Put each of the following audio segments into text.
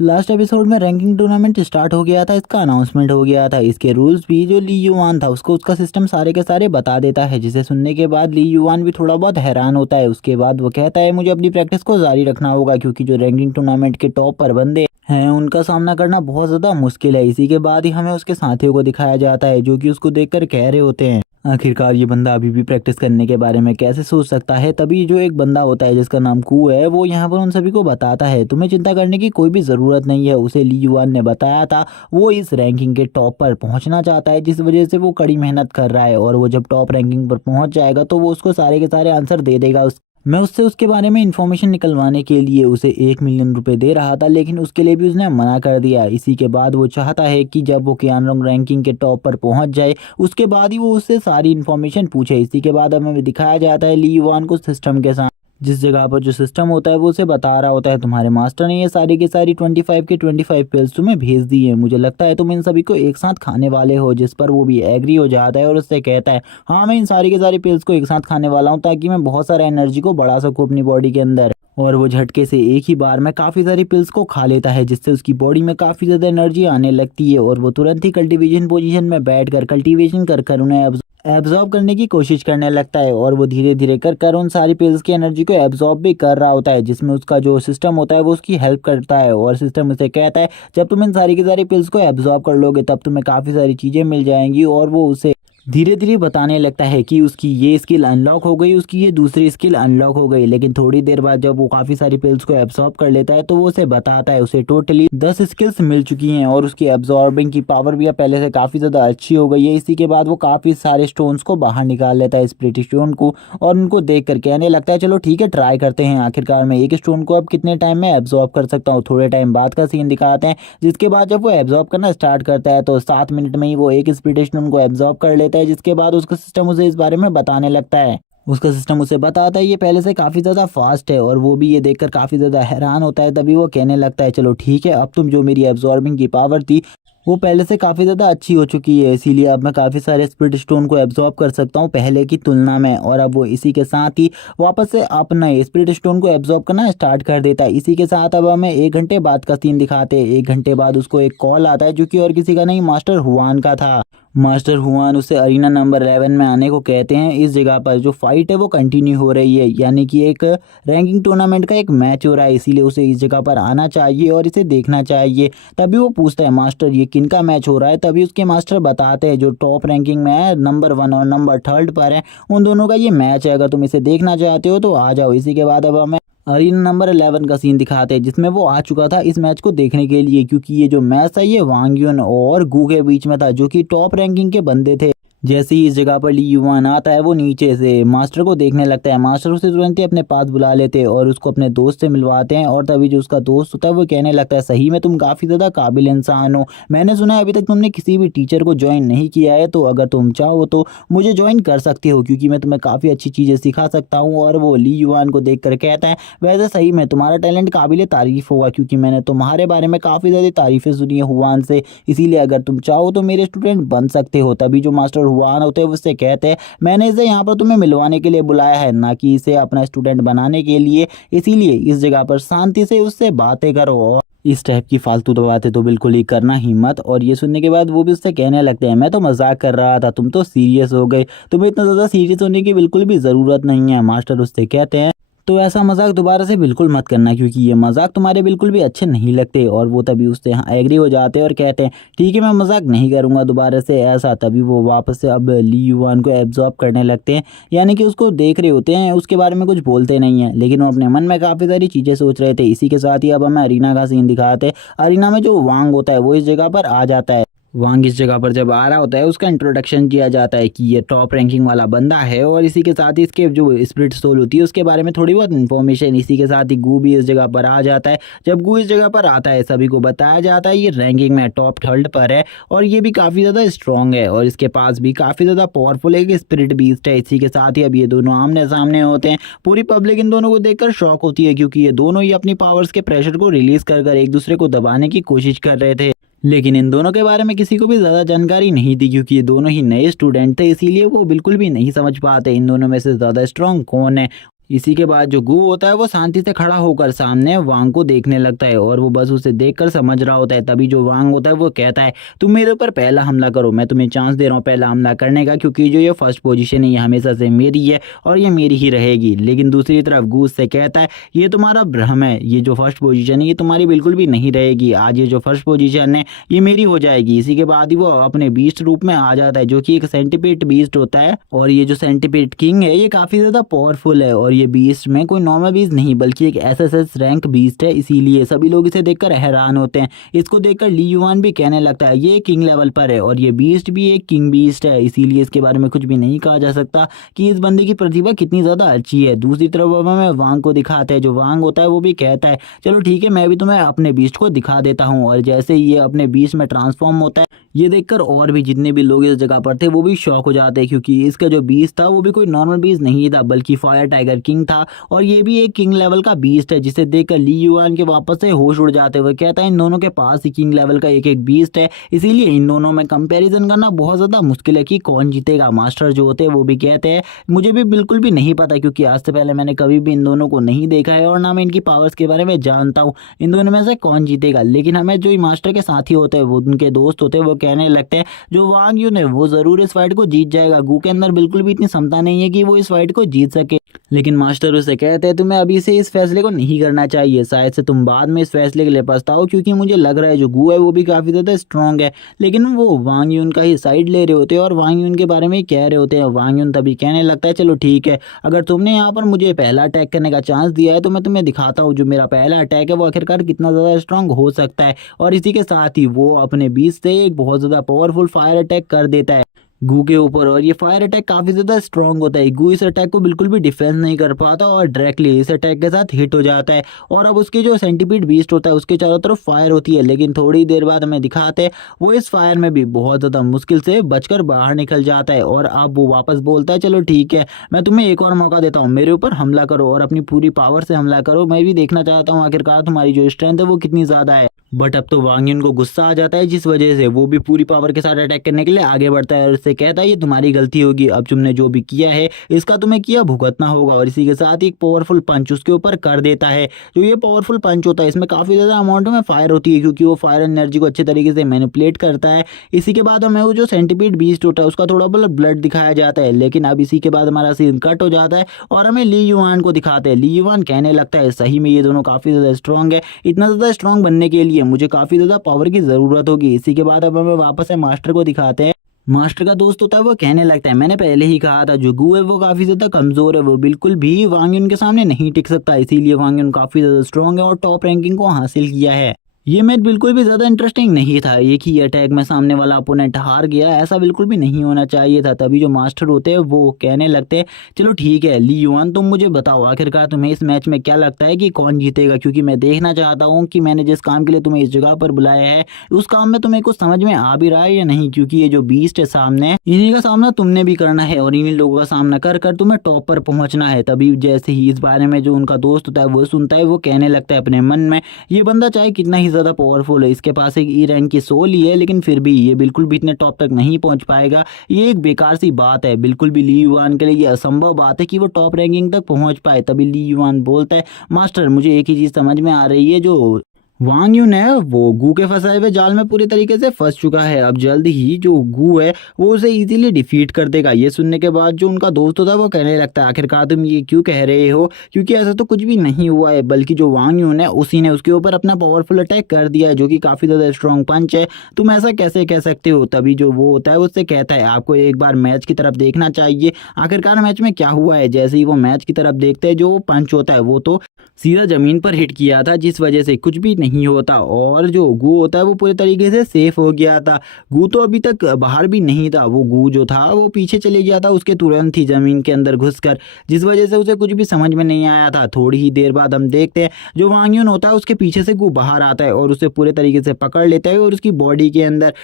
Last episode में ranking tournament start हो गया था, इसका अनाउंसमेंट हो गया था। इसके रूल्स भी जो ली युआन था उसको उसका सिस्टम सारे के सारे बता देता है, जिसे सुनने के बाद ली युआन भी थोड़ा बहुत हैरान होता है। उसके बाद वो कहता है मुझे अपनी प्रैक्टिस को जारी रखना होगा, क्योंकि जो रैंकिंग टूर्नामेंट के टॉप पर बंदे हैं उनका सामना करना बहुत ज़्यादा मुश्किल है। इसी के बाद ही हमें उसके साथियों को दिखाया जाता है जो कि उसको देखकर कह रहे होते हैं आखिरकार ये बंदा अभी भी प्रैक्टिस करने के बारे में कैसे सोच सकता है। तभी जो एक बंदा होता है जिसका नाम कू है वो यहाँ पर उन सभी को बताता है तुम्हें चिंता करने की कोई भी ज़रूरत नहीं है। उसे ली युआन ने बताया था वो इस रैंकिंग के टॉप पर पहुँचना चाहता है, जिस वजह से वो कड़ी मेहनत कर रहा है। और वो जब टॉप रैंकिंग पर पहुँच जाएगा तो वो उसको सारे के सारे आंसर दे देगा। मैं उससे उसके बारे में इंफॉर्मेशन निकलवाने के लिए उसे 1 मिलियन रुपए दे रहा था, लेकिन उसके लिए भी उसने मना कर दिया। इसी के बाद वो चाहता है कि जब वो कियानलोंग रैंकिंग के टॉप पर पहुंच जाए उसके बाद ही वो उससे सारी इन्फॉर्मेशन पूछे। इसी के बाद हमें दिखाया जाता है ली युआन को सिस्टम के साथ, जिस जगह पर जो सिस्टम होता है वो उसे बता रहा होता है तुम्हारे मास्टर ने ये सारी की सारी 25 के 25 पिल्स तुम्हें भेज दी है। मुझे लगता है तुम इन सभी को एक साथ खाने वाले हो। जिस पर वो भी एग्री हो जाता है और उससे कहता है हाँ मैं इन सारी के सारी पिल्स को एक साथ खाने वाला हूँ, ताकि मैं बहुत सारा एनर्जी को बढ़ा सकूँ अपनी बॉडी के अंदर। और वो झटके से एक ही बार में काफ़ी सारी पिल्स को खा लेता है, जिससे उसकी बॉडी में काफ़ी ज़्यादा एनर्जी आने लगती है। और वो तुरंत ही कल्टीवेशन पोजीशन में बैठकर कल्टीवेशन कर कर उन्हें एब्जॉर्ब करने की कोशिश करने लगता है। और वो धीरे धीरे कर कर उन सारी पिल्स की एनर्जी को एब्जॉर्ब भी कर रहा होता है, जिसमें उसका जो सिस्टम होता है वो उसकी हेल्प करता है। और सिस्टम उसे कहता है जब तुम इन सारी की सारी पिल्स को एब्जॉर्ब कर लोगे तब तुम्हें काफ़ी सारी चीज़ें मिल जाएंगी। और वो उसे धीरे धीरे बताने लगता है कि उसकी ये स्किल अनलॉक हो गई, उसकी ये दूसरी स्किल अनलॉक हो गई। लेकिन थोड़ी देर बाद जब वो काफ़ी सारी पिल्स को एब्जॉर्ब कर लेता है तो वो उसे बताता है उसे टोटली 10 स्किल्स मिल चुकी हैं और उसकी एब्जॉर्बिंग की पावर भी अब पहले से काफ़ी ज़्यादा अच्छी हो गई है। इसी के बाद वो काफ़ी सारे स्टोन्स को बाहर निकाल लेता है, स्प्लिट स्टोन को, और उनको देख कर कहने लगता है चलो ठीक है ट्राई करते हैं, आखिरकार मैं एक स्टोन को अब कितने टाइम में एब्जॉर्ब कर सकता हूँ। थोड़े टाइम बाद का सीन दिखाते हैं, जिसके बाद जब वो एब्जॉर्ब करना स्टार्ट करता है तो 7 मिनट में ही वो एक स्प्लिट स्टोन को एब्जॉर्ब कर लेता है। जिसके बाद उसका सिस्टम उसे इस बारे में बताने लगता है। उसका सिस्टम उसे बताता है ये पहले से काफ़ी ज़्यादा फास्ट है, और वो भी ये देखकर काफ़ी ज़्यादा हैरान होता है। तभी वो कहने लगता है चलो ठीक है अब तुम जो मेरी एब्जॉर्बिंग की पावर थी वो पहले से काफ़ी ज़्यादा अच्छी हो चुकी है, इसीलिए अब मैं काफ़ी सारे स्प्लिट स्टोन को एब्जॉर्ब कर सकता हूँ पहले की तुलना में। और अब वो इसी के साथ ही वापस से अपना स्प्लिट स्टोन को एब्जॉर्ब करना स्टार्ट कर देता है। इसी के साथ अब हमें 1 घंटे बाद का सीन दिखाते हैं। 1 घंटे बाद उसको एक कॉल आता है जो कि और किसी का नहीं मास्टर हुआन का था। मास्टर हुआन उसे अरीना नंबर 11 में आने को कहते हैं। इस जगह पर जो फाइट है वो कंटिन्यू हो रही है, यानी कि एक रैंकिंग टूर्नामेंट का एक मैच हो रहा है, इसीलिए उसे इस जगह पर आना चाहिए और इसे देखना चाहिए। तभी वो पूछता है मास्टर ये किन का मैच हो रहा है। तभी उसके मास्टर बताते हैं जो टॉप रैंकिंग में है नंबर 1 और नंबर 3 पर है उन दोनों का ये मैच है, अगर तुम इसे देखना चाहते हो तो आ जाओ। इसी के बाद अब हमें अरीना नंबर 11 का सीन दिखाते हैं, जिसमें वो आ चुका था इस मैच को देखने के लिए, क्योंकि ये जो मैच था ये वांग यून और गू के बीच में था जो कि टॉप रैंकिंग के बंदे थे। जैसे ही इस जगह पर ली युआन आता है वो नीचे से मास्टर को देखने लगता है। मास्टर उसे तुरंत ही अपने पास बुला लेते हैं और उसको अपने दोस्त से मिलवाते हैं। और तभी जो उसका दोस्त होता है वो कहने लगता है सही में तुम काफ़ी ज़्यादा काबिल इंसान हो, मैंने सुना है अभी तक तुमने किसी भी टीचर को ज्वाइन नहीं किया है, तो अगर तुम चाहो तो मुझे ज्वाइन कर सकते हो क्योंकि मैं तुम्हें काफ़ी अच्छी चीज़ें सिखा सकता हूँ। और वो ली युआन को देख कर कहता है वैसे सही में तुम्हारा टैलेंट काबिल तारीफ़ होगा, क्योंकि मैंने तुम्हारे बारे में काफ़ी ज़्यादा तारीफ़ें सुनी है हुआन से, इसीलिए अगर तुम चाहो तो मेरे स्टूडेंट बन सकते हो। तभी जो मास्टर हुआन होते हैं उससे कहते हैं मैंने इसे यहाँ पर तुम्हें मिलवाने के लिए बुलाया है, ना कि इसे अपना स्टूडेंट बनाने के लिए, इसीलिए इस जगह पर शांति से उससे बातें करो। इस टाइप की फालतू तो बातें तो बिल्कुल ही करना ही मत। और ये सुनने के बाद वो भी उससे कहने लगते हैं मैं तो मजाक कर रहा था, तुम तो सीरियस हो गए, तुम्हें इतना ज़्यादा सीरियस होने की बिल्कुल भी ज़रूरत नहीं है। मास्टर उससे कहते हैं तो ऐसा मजाक दोबारा से बिल्कुल मत करना, क्योंकि ये मजाक तुम्हारे बिल्कुल भी अच्छे नहीं लगते। और वो तभी उससे हाँ एग्री हो जाते हैं और कहते हैं ठीक है मैं मजाक नहीं करूँगा दोबारा से ऐसा। तभी वो वापस से अब ली युआन को एब्जॉर्ब करने लगते हैं, यानी कि उसको देख रहे होते हैं, उसके बारे में कुछ बोलते नहीं हैं, लेकिन वो अपने मन में काफ़ी सारी चीज़ें सोच रहे थे। इसी के साथ ही अब हमें अरीना का सीन दिखाते हैं। अरीना में जो वांग होता है वो इस जगह पर आ जाता है। वांग इस जगह पर जब आ रहा होता है उसका इंट्रोडक्शन किया जाता है कि ये टॉप रैंकिंग वाला बंदा है, और इसी के साथ ही इसके जो स्प्लिट सोल होती है उसके बारे में थोड़ी बहुत इन्फॉर्मेशन। इसी के साथ ही गू भी इस जगह पर आ जाता है। जब गू इस जगह पर आता है सभी को बताया जाता है ये रैंकिंग में टॉप 3 पर है और ये भी काफ़ी ज़्यादा स्ट्रॉन्ग है और इसके पास भी काफ़ी ज़्यादा पावरफुल एक स्पिरिट बीस्ट है। इसी के साथ ही अब ये दोनों आमने सामने होते हैं। पूरी पब्लिक इन दोनों को देखकर शॉक होती है, क्योंकि ये दोनों ही अपनी पावर्स के प्रेशर को रिलीज कर कर एक दूसरे को दबाने की कोशिश कर रहे थे, लेकिन इन दोनों के बारे में किसी को भी ज़्यादा जानकारी नहीं थी, क्योंकि ये दोनों ही नए स्टूडेंट थे, इसीलिए वो बिल्कुल भी नहीं समझ पाते इन दोनों में से ज़्यादा स्ट्रॉन्ग कौन है। इसी के बाद जो गू होता है वो शांति से खड़ा होकर सामने वांग को देखने लगता है और वो बस उसे देखकर समझ रहा होता है। तभी जो वांग होता है वो कहता है तुम मेरे ऊपर पहला हमला करो, मैं तुम्हें चांस दे रहा हूँ पहला हमला करने का, क्योंकि जो ये फर्स्ट पोजीशन है ये हमेशा से मेरी है और ये मेरी ही रहेगी। लेकिन दूसरी तरफ गू से कहता है ये तुम्हारा भ्रम है, ये जो फर्स्ट पोजीशन है ये तुम्हारी बिल्कुल भी नहीं रहेगी, आज ये जो फर्स्ट पोजीशन है ये मेरी हो जाएगी। इसी के बाद ही वो अपने बीस्ट रूप में आ जाता है जो कि एक सेंटीपीड बीस्ट होता है और ये जो सेंटीपीड किंग है ये काफी ज्यादा पावरफुल है और ये बीस्ट में कोई नॉर्मल बीस्ट नहीं बल्कि एक एसएसएस रैंक बीस्ट है, इसीलिए सभी लोग इसे देखकर हैरान होते हैं। इसको देखकर ली युआन भी कहने लगता है ये किंग लेवल पर है और ये बीस्ट भी एक किंग बीस्ट है, इसीलिए इसके बारे में कुछ भी नहीं कहा जा सकता कि इस बंदे की प्रतिभा कितनी ज्यादा अच्छी है। दूसरी तरफ अब हमें वांग को दिखाते हैं, जो वांग होता है वो भी कहता है चलो ठीक है मैं भी तुम्हें अपने बीस्ट को दिखा देता हूँ। और जैसे ही ये अपने बीस्ट में ट्रांसफॉर्म होता है ये देखकर और भी जितने भी लोग इस जगह पर थे वो भी शॉक हो जाते हैं, क्योंकि इसका जो बीस्ट था वो भी कोई नॉर्मल बीस्ट नहीं था बल्कि फायर टाइगर किंग था और ये भी एक किंग लेवल का बीस्ट है, जिसे देखकर ली युआन के वापस से होश उड़ जाते हुए कहता है इन दोनों के पास ही किंग लेवल का एक एक बीस्ट है, इसीलिए इन दोनों में कंपैरिजन करना बहुत ज्यादा मुश्किल है कि कौन जीतेगा। मास्टर जो होते हैं वो भी कहते हैं मुझे भी बिल्कुल भी नहीं पता, क्योंकि आज से पहले मैंने कभी भी इन दोनों को नहीं देखा है और ना मैं इनकी पावर्स के बारे में जानता हूँ इन दोनों में से कौन जीतेगा। लेकिन हमें जो मास्टर के साथी होते हैं वो उनके दोस्त होते हैं वो कहने लगते हैं जो वांग यून है वो जरूर इस फाइट को जीत जाएगा, गू के अंदर बिल्कुल भी इतनी क्षमता नहीं है कि वो इस फाइट को जीत सके। लेकिन मास्टर उसे कहते हैं तुम्हें अभी से इस फैसले को नहीं करना चाहिए, शायद से तुम बाद में इस फैसले के लिए पछताओ, क्योंकि मुझे लग रहा है जो गू है वो भी काफी ज्यादा स्ट्रांग है। लेकिन वो वांग यून का ही साइड ले रहे होते हैं और वांग यून के बारे में ही कह रहे होते हैं। वांग यून तभी कहने लगता है चलो ठीक है अगर तुमने यहाँ पर मुझे पहला अटैक करने का चांस दिया है तो मैं तुम्हें दिखाता हूँ जो मेरा पहला अटैक है वो आखिरकार कितना ज्यादा स्ट्रांग हो सकता है। और इसी के साथ ही वो अपने बीच से एक बहुत ज्यादा पावरफुल फायर अटैक कर देता है गू के ऊपर और ये फायर अटैक काफी ज्यादा स्ट्रांग होता है। गू इस अटैक को बिल्कुल भी डिफेंस नहीं कर पाता और डायरेक्टली इस अटैक के साथ हिट हो जाता है और अब उसकी जो सेंटीपीड बीस्ट होता है उसके चारों तरफ फायर होती है। लेकिन थोड़ी देर बाद हमें दिखाते हैं वो इस फायर में भी बहुत ज्यादा मुश्किल से बचकर बाहर निकल जाता है और अब वो वापस बोलता है चलो ठीक है मैं तुम्हें एक और मौका देता हूँ, मेरे ऊपर हमला करो और अपनी पूरी पावर से हमला करो, मैं भी देखना चाहता हूँ आखिरकार तुम्हारी जो स्ट्रेंथ है वो कितनी ज्यादा है। बट अब तो वांग यून को गुस्सा आ जाता है जिस वजह से वो भी पूरी पावर के साथ अटैक करने के लिए आगे बढ़ता है और उससे कहता है ये तुम्हारी गलती होगी, अब तुमने जो भी किया है इसका तुम्हें किया भुगतना होगा। और इसी के साथ ही एक पावरफुल पंच उसके ऊपर कर देता है। जो ये पावरफुल पंच होता है इसमें काफी ज्यादा अमाउंट में फायर होती है क्योंकि वो फायर एनर्जी को अच्छे तरीके से मैनिपुलेट करता है। इसी के बाद हमें वो जो सेंटीपीड बीस्ट होता है उसका थोड़ा बहुत ब्लड दिखाया जाता है। लेकिन अब इसी के बाद हमारा सीन कट हो जाता है और हमें ली युआन को दिखाते हैं। ली युआन कहने लगता है सही में ये दोनों काफी ज्यादा स्ट्रांग है, इतना ज्यादा स्ट्रांग बनने के लिए मुझे काफी ज्यादा पावर की जरूरत होगी। इसी के बाद अब हमें वापस से मास्टर को दिखाते हैं। मास्टर का दोस्त होता है वो कहने लगता है मैंने पहले ही कहा था जो गू है वो काफी ज्यादा कमजोर है, वो बिल्कुल भी वांग यून के सामने नहीं टिक सकता, इसीलिए वांग यून काफी ज्यादा स्ट्रांग है और टॉप रैंकिंग को हासिल किया है। ये मैच बिल्कुल भी ज्यादा इंटरेस्टिंग नहीं था, एक ही अटैक में सामने वाला अपोनेंट हार गया, ऐसा बिल्कुल भी नहीं होना चाहिए था। तभी जो मास्टर होते हैं वो कहने लगते हैं चलो ठीक है ली युआन तुम मुझे बताओ आखिरकार तुम्हें इस मैच में क्या लगता है कि कौन जीतेगा, क्योंकि मैं देखना चाहता हूँ कि मैंने जिस काम के लिए तुम्हें इस जगह पर बुलाया है उस काम में तुम्हें कुछ समझ में आ भी रहा है या नहीं, क्योंकि ये जो बीस्ट है सामने इन्हीं का सामना तुमने भी करना है और इन्हीं लोगों का सामना कर कर तुम्हें टॉप पर पहुंचना है। तभी जैसे ही इस बारे में जो उनका दोस्त होता है वो सुनता है वो कहने लगता है अपने मन में ये बंदा चाहे कितना ही ज्यादा पावरफुल है, इसके पास एक ई रैंक की सोल ही है लेकिन फिर भी ये बिल्कुल भी इतने टॉप तक नहीं पहुंच पाएगा, ये एक बेकार सी बात है, बिल्कुल भी ली युआन के लिए ये असंभव बात है कि वो टॉप रैंकिंग तक पहुंच पाए। तभी ली युआन बोलता है मास्टर मुझे एक ही चीज समझ में आ रही है, जो वांग यून है वो गू के फंसाए हुए जाल में पूरी तरीके से फंस चुका है, अब जल्द ही जो गू है वो उसे इजीली डिफीट कर देगा। ये सुनने के बाद जो उनका दोस्त होता है वो कहने लगता है आखिरकार तुम ये क्यों कह रहे हो, क्योंकि ऐसा तो कुछ भी नहीं हुआ है, बल्कि जो वांग यून है उसी ने उसके ऊपर अपना पावरफुल अटैक कर दिया है जो कि काफी ज्यादा स्ट्रॉन्ग पंच है, तुम ऐसा कैसे कह सकते हो। तभी जो वो होता है उससे कहता है आपको एक बार मैच की तरफ देखना चाहिए, आखिरकार मैच में क्या हुआ है। जैसे ही वो मैच की तरफ देखते हैं जो पंच होता है वो तो सीधा जमीन पर हिट किया था जिस वजह से कुछ भी नहीं होता और जो गू होता है वो पूरे तरीके से सेफ हो गया था। गू तो अभी तक बाहर भी नहीं था, वो गू जो था वो पीछे चले गया था उसके तुरंत ही जमीन के अंदर घुसकर, जिस वजह से उसे कुछ भी समझ में नहीं आया था। थोड़ी ही देर बाद हम देखते हैं जो वांग यून होता है उसके पीछे से गू बाहर आता है और उसे पूरे तरीके से पकड़ लेता है और उसकी बॉडी के अंदर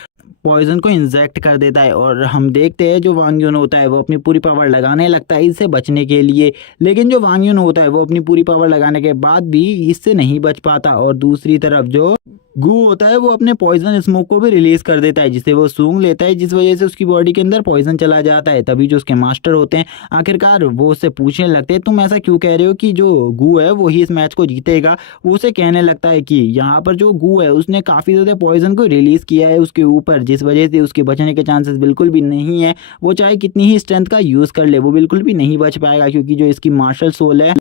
पॉइजन को इंजेक्ट कर देता है और हम देखते हैं जो वांग यून होता है वो अपनी पूरी पावर लगाने लगता है इससे बचने के लिए। लेकिन जो वांग यून होता है वो अपनी पूरी पावर लगाने के बाद भी इससे नहीं बच पाता और दूसरी तरफ जो गू होता है वो अपने पॉइजन स्मोक को भी रिलीज कर देता है जिसे वो सूंघ लेता है, जिस वजह से उसकी बॉडी के अंदर पॉइजन चला जाता है। तभी जो उसके मास्टर होते हैं आखिरकार वो उससे पूछने लगते हैं तुम ऐसा क्यों कह रहे हो कि जो गू है वो ही इस मैच को जीतेगा। वो उसे कहने लगता है कि यहाँ पर जो गू है उसने काफ़ी ज़्यादा पॉइजन को रिलीज किया है उसके ऊपर, जिस वजह से उसके बचने के चांसेस बिल्कुल भी नहीं है। वो चाहे कितनी ही स्ट्रेंथ का यूज़ कर ले वो बिल्कुल भी नहीं बच पाएगा, क्योंकि जो इसकी मार्शल सोल है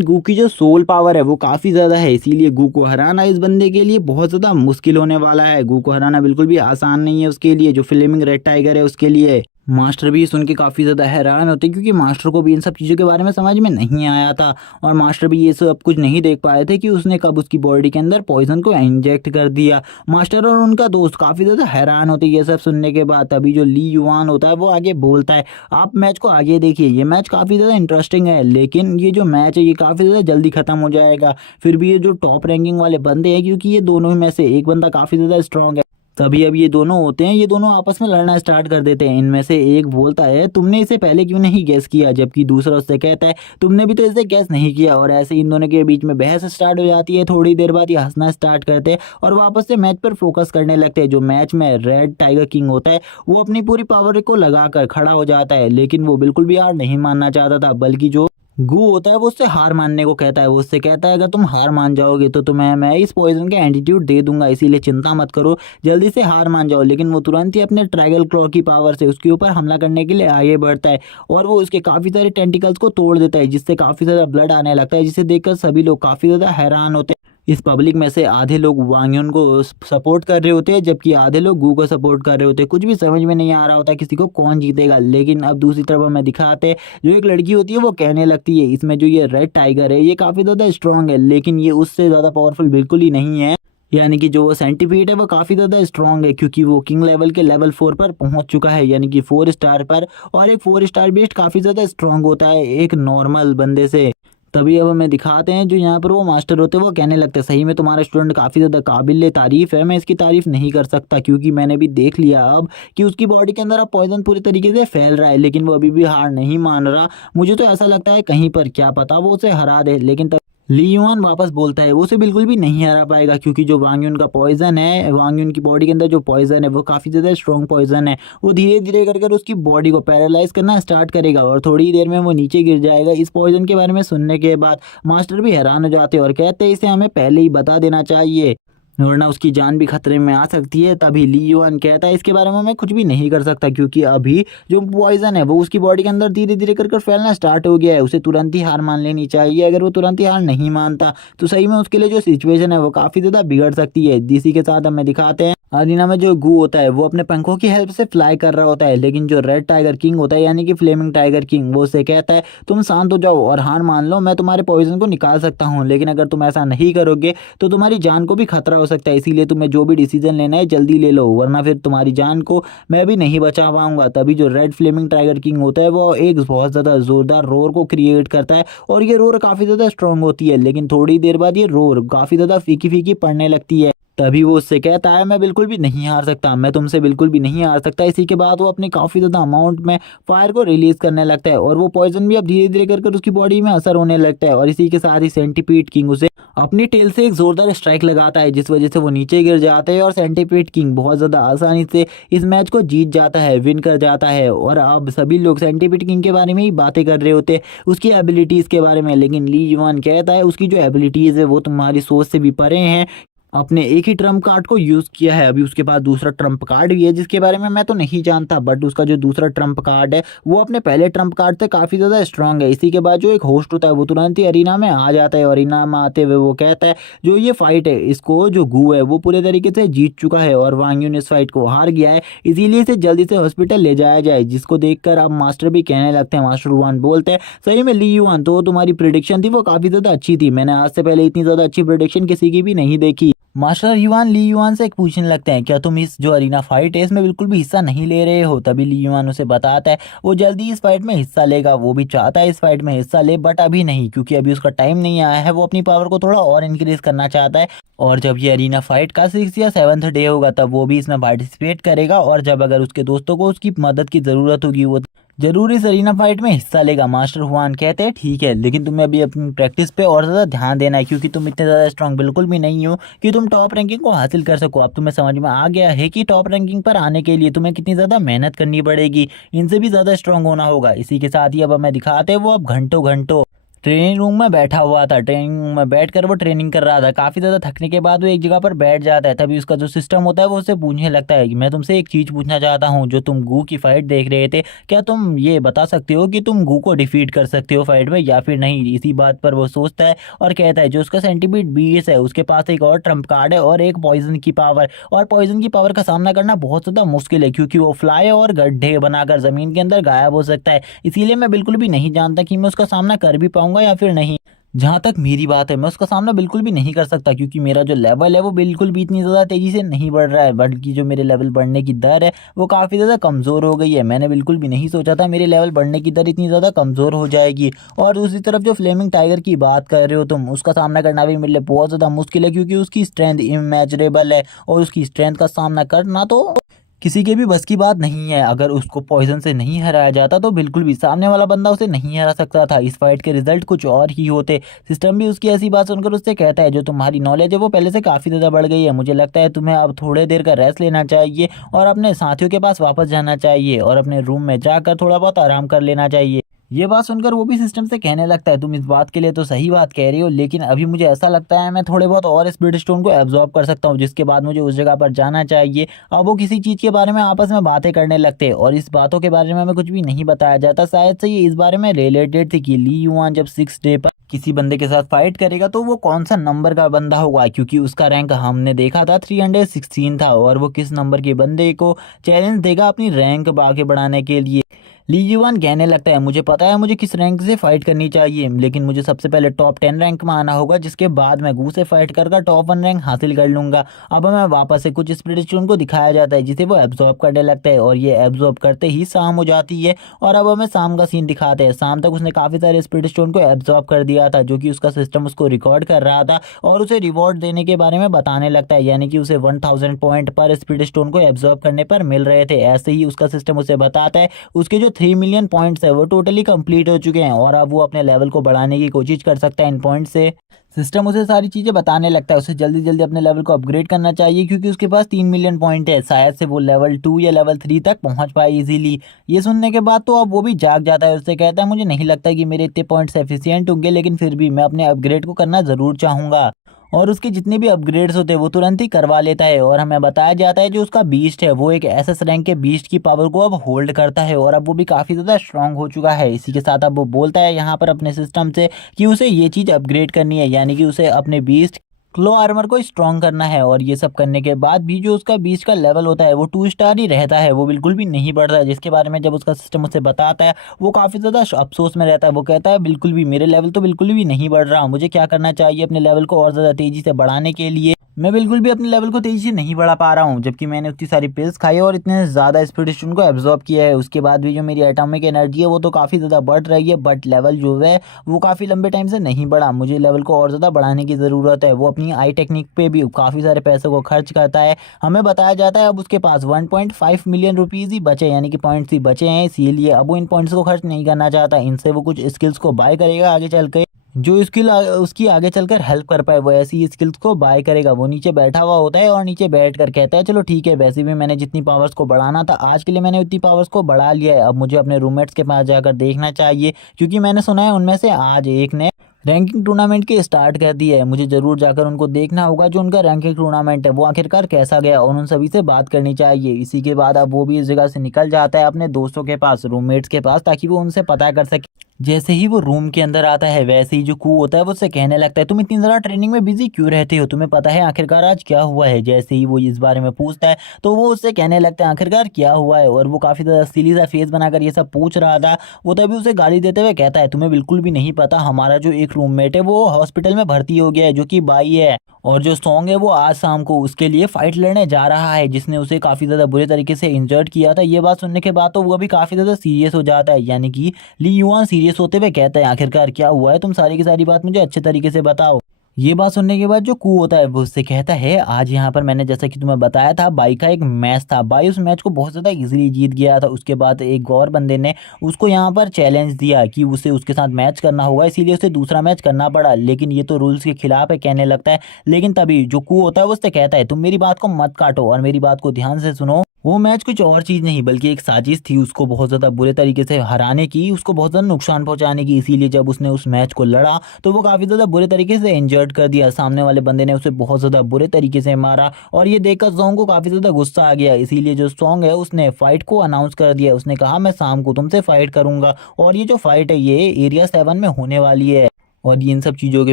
गू की जो सोल पावर है वो काफ़ी ज़्यादा है। इसीलिए गू को हराना इस बंदे के लिए बहुत ज़्यादा मुश्किल होने वाला है। गू को हराना बिल्कुल भी आसान नहीं है उसके लिए, जो फ्लेमिंग रेड टाइगर है उसके लिए। मास्टर भी सुन के काफ़ी ज़्यादा हैरान होते क्योंकि मास्टर को भी इन सब चीज़ों के बारे में समझ में नहीं आया था, और मास्टर भी ये सब कुछ नहीं देख पाए थे कि उसने कब उसकी बॉडी के अंदर पॉइजन को इंजेक्ट कर दिया। मास्टर और उनका दोस्त काफ़ी ज़्यादा हैरान होते ये सब सुनने के बाद। तभी जो ली युआन होता है वो आगे बोलता है आप मैच को आगे देखिए, ये मैच काफ़ी ज़्यादा इंटरेस्टिंग है, लेकिन ये जो मैच है ये काफ़ी ज़्यादा जल्दी ख़त्म हो जाएगा। फिर भी ये जो टॉप रैंकिंग वाले बंदे हैं, क्योंकि ये दोनों में से एक बंदा काफ़ी ज़्यादा स्ट्रांग है, तभी अब ये दोनों होते हैं, ये दोनों आपस में लड़ना स्टार्ट कर देते हैं। इनमें से एक बोलता है तुमने इसे पहले क्यों नहीं गैस किया, जबकि दूसरा उससे कहता है तुमने भी तो इसे गैस नहीं किया। और ऐसे इन दोनों के बीच में बहस स्टार्ट हो जाती है। थोड़ी देर बाद ये हंसना स्टार्ट करते हैं और वापस से मैच पर फोकस करने लगते हैं। जो मैच में रेड टाइगर किंग होता है वो अपनी पूरी पावर को लगाकर खड़ा हो जाता है, लेकिन वो बिल्कुल भी हार नहीं मानना चाहता था, बल्कि जो गू होता है वो उससे हार मानने को कहता है। वो उससे कहता है अगर तुम हार मान जाओगे तो तुम्हें मैं इस पॉइजन के एंटीट्यूड दे दूंगा, इसीलिए चिंता मत करो, जल्दी से हार मान जाओ। लेकिन वो तुरंत ही अपने ट्रैगल क्लॉ की पावर से उसके ऊपर हमला करने के लिए आगे बढ़ता है और वो उसके काफ़ी सारे टेंटिकल्स को तोड़ देता है, जिससे काफ़ी ज़्यादा ब्लड आने लगता है, जिसे देखकर सभी लोग काफ़ी ज़्यादा हैरान होते हैं। इस पब्लिक में से आधे लोग वांग युन को सपोर्ट कर रहे होते हैं, जबकि आधे लोग गू को सपोर्ट कर रहे होते हैं। कुछ भी समझ में नहीं आ रहा होता किसी को कौन जीतेगा। लेकिन अब दूसरी तरफ हमें दिखाते हैं जो एक लड़की होती है वो कहने लगती है इसमें जो ये रेड टाइगर है ये काफ़ी ज़्यादा स्ट्रांग है, लेकिन ये उससे ज़्यादा पावरफुल बिल्कुल ही नहीं है। यानी कि जो वो सेंटीपीड है वो काफ़ी ज़्यादा स्ट्रांग है, क्योंकि वो किंग लेवल के लेवल 4 पर पहुंच चुका है, यानी कि 4 स्टार पर। और एक 4 स्टार बेस्ट काफ़ी ज़्यादा स्ट्रांग होता है एक नॉर्मल बंदे से। तभी अब हमें दिखाते हैं जो यहाँ पर वो मास्टर होते हैं वो कहने लगते हैं सही में तुम्हारा स्टूडेंट काफ़ी ज़्यादा काबिल तारीफ़ है, मैं इसकी तारीफ़ नहीं कर सकता, क्योंकि मैंने भी देख लिया अब कि उसकी बॉडी के अंदर अब पॉइजन पूरी तरीके से फैल रहा है, लेकिन वो अभी भी हार नहीं मान रहा। मुझे तो ऐसा लगता है कहीं पर क्या पता वो उसे हरा दे। लेकिन तब ली युआन वापस बोलता है वो उसे बिल्कुल भी नहीं हरा पाएगा, क्योंकि जो वांग युन का पॉइजन है, वांग युन की बॉडी के अंदर जो पॉइजन है वो काफ़ी ज़्यादा स्ट्रॉन्ग पॉइजन है। वो धीरे धीरे कर कर उसकी बॉडी को पैरालाइज करना स्टार्ट करेगा और थोड़ी ही देर में वो नीचे गिर जाएगा। इस पॉइजन के बारे में सुनने के बाद मास्टर भी हैरान हो जाते हैं और कहते हैं इसे हमें पहले ही बता देना चाहिए, वरना उसकी जान भी खतरे में आ सकती है। तभी ली युआन कहता है इसके बारे में मैं कुछ भी नहीं कर सकता, क्योंकि अभी जो पॉइजन है वो उसकी बॉडी के अंदर धीरे धीरे कर फैलना स्टार्ट हो गया है। उसे तुरंत ही हार मान लेनी चाहिए। अगर वो तुरंत ही हार नहीं मानता तो सही में उसके लिए जो सिचुएशन है वो काफ़ी ज़्यादा बिगड़ सकती है। इसी के साथ हमें दिखाते हैं अरीना में जो गू होता है वो अपने पंखों की हेल्प से फ्लाई कर रहा होता है, लेकिन जो रेड टाइगर किंग होता है यानी कि फ्लेमिंग टाइगर किंग वो उसे कहता है तुम शांत हो जाओ और हार मान लो, मैं तुम्हारे पॉइजन को निकाल सकता हूँ, लेकिन अगर तुम ऐसा नहीं करोगे तो तुम्हारी जान को भी खतरा हो सकता है, इसीलिए तुम्हें जो भी डिसीजन लेना है जल्दी ले लो, वरना फिर तुम्हारी जान को मैं भी नहीं बचा पाऊंगा। तभी जो रेड फ्लेमिंग टाइगर किंग होता है वो एक बहुत ज़्यादा ज़ोरदार रोर को क्रिएट करता है और ये रोर काफ़ी ज़्यादा स्ट्रांग होती है, लेकिन थोड़ी देर बाद ये रोर काफ़ी ज़्यादा फीकी फीकी पड़ने लगती है। तभी वो उससे कहता है मैं बिल्कुल भी नहीं हार सकता, मैं तुमसे बिल्कुल भी नहीं हार सकता। इसी के बाद वो अपने काफ़ी ज़्यादा अमाउंट में फायर को रिलीज करने लगता है और वो पॉइजन भी अब धीरे धीरे कर उसकी बॉडी में असर होने लगता है। और इसी के साथ ही सेंटीपीड किंग उसे अपनी टेल से एक जोरदार स्ट्राइक लगाता है, जिस वजह से वो नीचे गिर जाते हैं और सेंटीपीड किंग बहुत ज़्यादा आसानी से इस मैच को जीत जाता है, विन कर जाता है। और अब सभी लोग सेंटीपीड किंग के बारे में ही बातें कर रहे होते हैं, उसकी एबिलिटीज़ के बारे में, लेकिन ली युआन कहता है उसकी जो एबिलिटीज़ है वो तुम्हारी सोच से भी परे हैं। अपने एक ही ट्रम्प कार्ड को यूज़ किया है, अभी उसके पास दूसरा ट्रम्प कार्ड भी है जिसके बारे में मैं तो नहीं जानता, बट उसका जो दूसरा ट्रम्प कार्ड है वो अपने पहले ट्रम्प कार्ड से काफ़ी ज़्यादा स्ट्रांग है। इसी के बाद जो एक होस्ट होता है वो तुरंत ही अरीना में आ जाता है और अरीना में आते हुए वो कहता है जो ये फाइट है इसको जो गू है वो पूरे तरीके से जीत चुका है और वांग युन इस फाइट को हार गया है, इसीलिए इसे जल्दी से हॉस्पिटल ले जाया जाए। जिसको देखकर अब मास्टर भी कहने लगते हैं, मास्टर युआन बोलते हैं सही में ली युआन तो तुम्हारी प्रिडिक्शन थी वो काफ़ी ज़्यादा अच्छी थी, मैंने आज से पहले इतनी ज़्यादा अच्छी प्रिडिक्शन किसी की भी नहीं देखी। मास्टर युआन ली युआन से एक पूछने लगते हैं क्या तुम इस जो अरीना फाइट है इसमें बिल्कुल भी हिस्सा नहीं ले रहे हो। तभी ली युआन उसे बताता है वो जल्दी इस फाइट में हिस्सा लेगा, वो भी चाहता है इस फाइट में हिस्सा ले, बट अभी नहीं, क्योंकि अभी उसका टाइम नहीं आया है। वो अपनी पावर को थोड़ा और इंक्रीज करना चाहता है और जब ये अरीना फाइट का 6 या 7th डे होगा तब वो भी इसमें पार्टिसिपेट करेगा और जब अगर उसके दोस्तों को उसकी मदद की ज़रूरत होगी वो जरूरी सरीना फाइट में हिस्सा लेगा। मास्टर हुआन कहते हैं ठीक है, लेकिन तुम्हें अभी अपनी प्रैक्टिस पे और ज़्यादा ध्यान देना है, क्योंकि तुम इतने ज़्यादा स्ट्रांग बिल्कुल भी नहीं हो कि तुम टॉप रैंकिंग को हासिल कर सको। अब तुम्हें समझ में आ गया है कि टॉप रैंकिंग पर आने के लिए तुम्हें कितनी ज़्यादा मेहनत करनी पड़ेगी, इनसे भी ज़्यादा स्ट्रांग होना होगा। इसी के साथ ही अब हमें दिखाते हैं वो अब घंटों घंटों ट्रेनिंग रूम में बैठा हुआ था। ट्रेनिंग रूम में बैठकर वो ट्रेनिंग कर रहा था। काफ़ी ज़्यादा थकने के बाद वो एक जगह पर बैठ जाता है। तभी उसका जो सिस्टम होता है वो उससे पूछने लगता है कि मैं तुमसे एक चीज़ पूछना चाहता हूँ, जो तुम गू की फाइट देख रहे थे, क्या तुम ये बता सकते हो कि तुम गू को डिफीट कर सकते हो फाइट में या फिर नहीं। इसी बात पर वो सोचता है और कहता है जो उसका सेंटीपीड बीस है उसके पास एक और ट्रम्प कार्ड है और एक पॉइजन की पावर। और पॉइजन की पावर का सामना करना बहुत ज़्यादा मुश्किल है, क्योंकि वो फ्लाई और गड्ढे बनाकर ज़मीन के अंदर गायब हो सकता है। इसीलिए मैं बिल्कुल भी नहीं जानता कि मैं उसका सामना कर भी पाऊंगा या फिर नहीं। जहाँ तक मेरी बात है, मैं उसका सामना बिल्कुल भी नहीं कर सकता, क्योंकि मेरा जो लेवल है वो बिल्कुल भी इतनी ज़्यादा तेज़ी से नहीं बढ़ रहा है, बल्कि जो मेरे लेवल बढ़ने की दर है वो काफ़ी ज़्यादा कमज़ोर हो गई है। मैंने बिल्कुल भी नहीं सोचा था मेरे लेवल बढ़ने की दर इतनी ज़्यादा कमज़ोर हो जाएगी। और दूसरी तरफ जो फ्लेमिंग टाइगर की बात कर रहे हो तुम, उसका सामना करना भी मेरे लिए बहुत ज़्यादा मुश्किल है, क्योंकि उसकी स्ट्रेंथ इमेजरेबल है और उसकी स्ट्रेंथ का सामना करना तो किसी के भी बस की बात नहीं है। अगर उसको पॉइजन से नहीं हराया जाता तो बिल्कुल भी सामने वाला बंदा उसे नहीं हरा सकता था। इस फाइट के रिजल्ट कुछ और ही होते। सिस्टम भी उसकी ऐसी बात सुनकर उससे कहता है जो तुम्हारी नॉलेज है वो पहले से काफ़ी ज़्यादा बढ़ गई है, मुझे लगता है तुम्हें अब थोड़े देर का रेस्ट लेना चाहिए और अपने साथियों के पास वापस जाना चाहिए और अपने रूम में जाकर थोड़ा बहुत आराम कर लेना चाहिए। ये बात सुनकर वो भी सिस्टम से कहने लगता है तुम इस बात के लिए तो सही बात कह रही हो, लेकिन अभी मुझे ऐसा लगता है मैं थोड़े बहुत और स्पीड स्टोन को एब्जॉर्ब कर सकता हूँ, जिसके बाद मुझे उस जगह पर जाना चाहिए। अब वो किसी चीज़ के बारे में आपस में बातें करने लगते हैं और इस बातों के बारे में हमें कुछ भी नहीं बताया जाता। शायद से ये इस बारे में रिलेटेड थी कि ली युआन जब 6 डे पर किसी बंदे के साथ फाइट करेगा तो वो कौन सा नंबर का बंदा होगा, क्योंकि उसका रैंक हमने देखा था 316 था और वो किस नंबर के बंदे को चैलेंज देगा अपनी रैंक आगे बढ़ाने के लिए। ली युआन कहने लगता है मुझे पता है मुझे किस रैंक से फाइट करनी चाहिए, लेकिन मुझे सबसे पहले टॉप 10 रैंक में आना होगा, जिसके बाद मैं गू से फाइट कर टॉप 1 रैंक हासिल कर लूंगा। अब हमें वापस से कुछ स्पिरिट स्टोन को दिखाया जाता है जिसे वो एब्जॉर्ब करने लगता है और ये एब्जॉर्ब करते ही शाम हो जाती है। और अब हमें शाम का सीन दिखाते हैं। शाम तक उसने काफ़ी सारे स्पिरिट स्टोन को एब्जॉर्ब कर दिया था, जो कि उसका सिस्टम उसको रिकॉर्ड कर रहा था और उसे रिवॉर्ड देने के बारे में बताने लगता है, यानी कि उसे 1000 पॉइंट पर स्पिरिट स्टोन को एब्जॉर्ब करने पर मिल रहे थे। ऐसे ही उसका सिस्टम उसे बताता है उसके जो 3 मिलियन पॉइंट्स है वो टोटली कंप्लीट हो चुके हैं और अब वो अपने लेवल को बढ़ाने की कोशिश कर सकता है इन पॉइंट से। सिस्टम उसे सारी चीज़ें बताने लगता है उसे जल्दी जल्दी अपने लेवल को अपग्रेड करना चाहिए, क्योंकि उसके पास 3 मिलियन पॉइंट है, शायद से वो लेवल 2 या लेवल 3 तक पहुंच पाए इजीली। ये सुनने के बाद तो अब वो भी जाग जाता है। उससे कहता है मुझे नहीं लगता कि मेरे इतने पॉइंट्स एफिशिएंट होंगे, लेकिन फिर भी मैं अपने अपग्रेड को करना ज़रूर चाहूँगा। और उसके जितने भी अपग्रेड्स होते हैं वो तुरंत ही करवा लेता है और हमें बताया जाता है जो उसका बीस्ट है वो एक एसएस रैंक के बीस्ट की पावर को अब होल्ड करता है और अब वो भी काफ़ी ज़्यादा स्ट्रांग हो चुका है। इसी के साथ अब वो बोलता है यहाँ पर अपने सिस्टम से कि उसे ये चीज़ अपग्रेड करनी है, यानी कि उसे अपने बीस्ट क्लो आर्मर को स्ट्रॉन्ग करना है। और ये सब करने के बाद भी जो उसका बीच का लेवल होता है वो 2 स्टार ही रहता है, वो बिल्कुल भी नहीं बढ़ता है, जिसके बारे में जब उसका सिस्टम उसे बताता है वो काफ़ी ज़्यादा अफसोस में रहता है। वो कहता है बिल्कुल भी मेरे लेवल तो बिल्कुल भी नहीं बढ़ रहा, मुझे क्या करना चाहिए अपने लेवल को और ज़्यादा तेज़ी से बढ़ाने के लिए। मैं बिल्कुल भी अपने लेवल को तेज़ी से नहीं बढ़ा पा रहा हूँ, जबकि मैंने उतनी सारी पिल्स खाई और इतने ज़्यादा स्पीड स्टोन को एब्जॉर्ब किया है। उसके बाद भी जो मेरी एटॉमिक एनर्जी है वो तो काफ़ी ज़्यादा बढ़ रही है, बट लेवल जो है वो काफ़ी लंबे टाइम से नहीं बढ़ा। मुझे लेवल को और ज़्यादा बढ़ाने की ज़रूरत है। वो अपनी आई टेक्निक पे भी काफ़ी सारे पैसों को खर्च करता है। हमें बताया जाता है अब उसके पास 1.5 मिलियन रुपीज़ ही बचे, यानी कि पॉइंट्स ही बचे हैं, इसीलिए अब वो इन पॉइंट्स को खर्च नहीं करना चाहता। इनसे वो कुछ स्किल्स को बाय करेगा आगे चल के, जो स्किल उसकी आगे चलकर हेल्प कर पाए, वो ऐसी स्किल्स को बाय करेगा। वो नीचे बैठा हुआ होता है और नीचे बैठ कर कहता है चलो ठीक है, वैसे भी मैंने जितनी पावर्स को बढ़ाना था आज के लिए मैंने उतनी पावर्स को बढ़ा लिया है। अब मुझे अपने रूममेट्स के पास जाकर देखना चाहिए, क्योंकि मैंने सुना है उनमें से आज एक ने रैंकिंग टूर्नामेंट की स्टार्ट कर दी है। मुझे ज़रूर जाकर उनको देखना होगा जो उनका रैंकिंग टूर्नामेंट है वो आखिरकार कैसा गया और उन सभी से बात करनी चाहिए। इसी के बाद अब वो भी इस जगह से निकल जाता है अपने दोस्तों के पास, रूममेट्स के पास, ताकि वो उनसे पता कर सके। जैसे ही वो रूम के अंदर आता है वैसे ही जो कू होता है वो उससे कहने लगता है तुम इतनी ज़्यादा ट्रेनिंग में बिजी क्यों रहते हो, तुम्हें पता है आखिरकार आज क्या हुआ है। जैसे ही वो इस बारे में पूछता है तो वो उससे कहने लगता है आखिरकार क्या हुआ है, और वो काफ़ी ज़्यादा सिली सा फेस बनाकर ये सब पूछ रहा था। वो तभी उसे गाली देते हुए कहता है तुम्हें बिल्कुल भी नहीं पता, हमारा जो एक रूममेट है वो हॉस्पिटल में भर्ती हो गया है, जो कि बाई है, और जो सॉन्ग है वो आज शाम को उसके लिए फाइट लड़ने जा रहा है, जिसने उसे काफ़ी ज़्यादा बुरे तरीके से इंजर्ड किया था। ये बात सुनने के बाद तो वो भी काफ़ी ज़्यादा सीरियस हो जाता है, यानी कि ली युआन सीरियस होते हुए कहता है आखिरकार क्या हुआ है, तुम सारी की सारी बात मुझे अच्छे तरीके से बताओ। ये बात सुनने के बाद जो कू होता है वो उससे कहता है आज यहाँ पर मैंने जैसा कि तुम्हें बताया था बाई का एक मैच था, बाई उस मैच को बहुत ज़्यादा इजीली जीत गया था। उसके बाद एक और बंदे ने उसको यहाँ पर चैलेंज दिया कि उसे उसके साथ मैच करना होगा, इसीलिए उसे दूसरा मैच करना पड़ा, लेकिन ये तो रूल्स के खिलाफ है कहने लगता है। लेकिन तभी जो कू होता है वो उससे कहता है तुम मेरी बात को मत काटो और मेरी बात को ध्यान से सुनो। वो मैच कुछ और चीज़ नहीं बल्कि एक साजिश थी उसको बहुत ज़्यादा बुरे तरीके से हराने की, उसको बहुत ज़्यादा नुकसान पहुंचाने की। इसीलिए जब उसने उस मैच को लड़ा तो वो काफ़ी ज़्यादा बुरे तरीके से इंजर्ड कर दिया, सामने वाले बंदे ने उसे बहुत ज़्यादा बुरे तरीके से मारा। और ये देखकर सॉन्ग को काफ़ी ज़्यादा गुस्सा आ गया, इसीलिए जो सॉन्ग है उसने फाइट को अनाउंस कर दिया। उसने कहा मैं शाम को तुमसे फाइट करूंगा और ये जो फाइट है ये एरिया 7 में होने वाली है। और इन सब चीज़ों के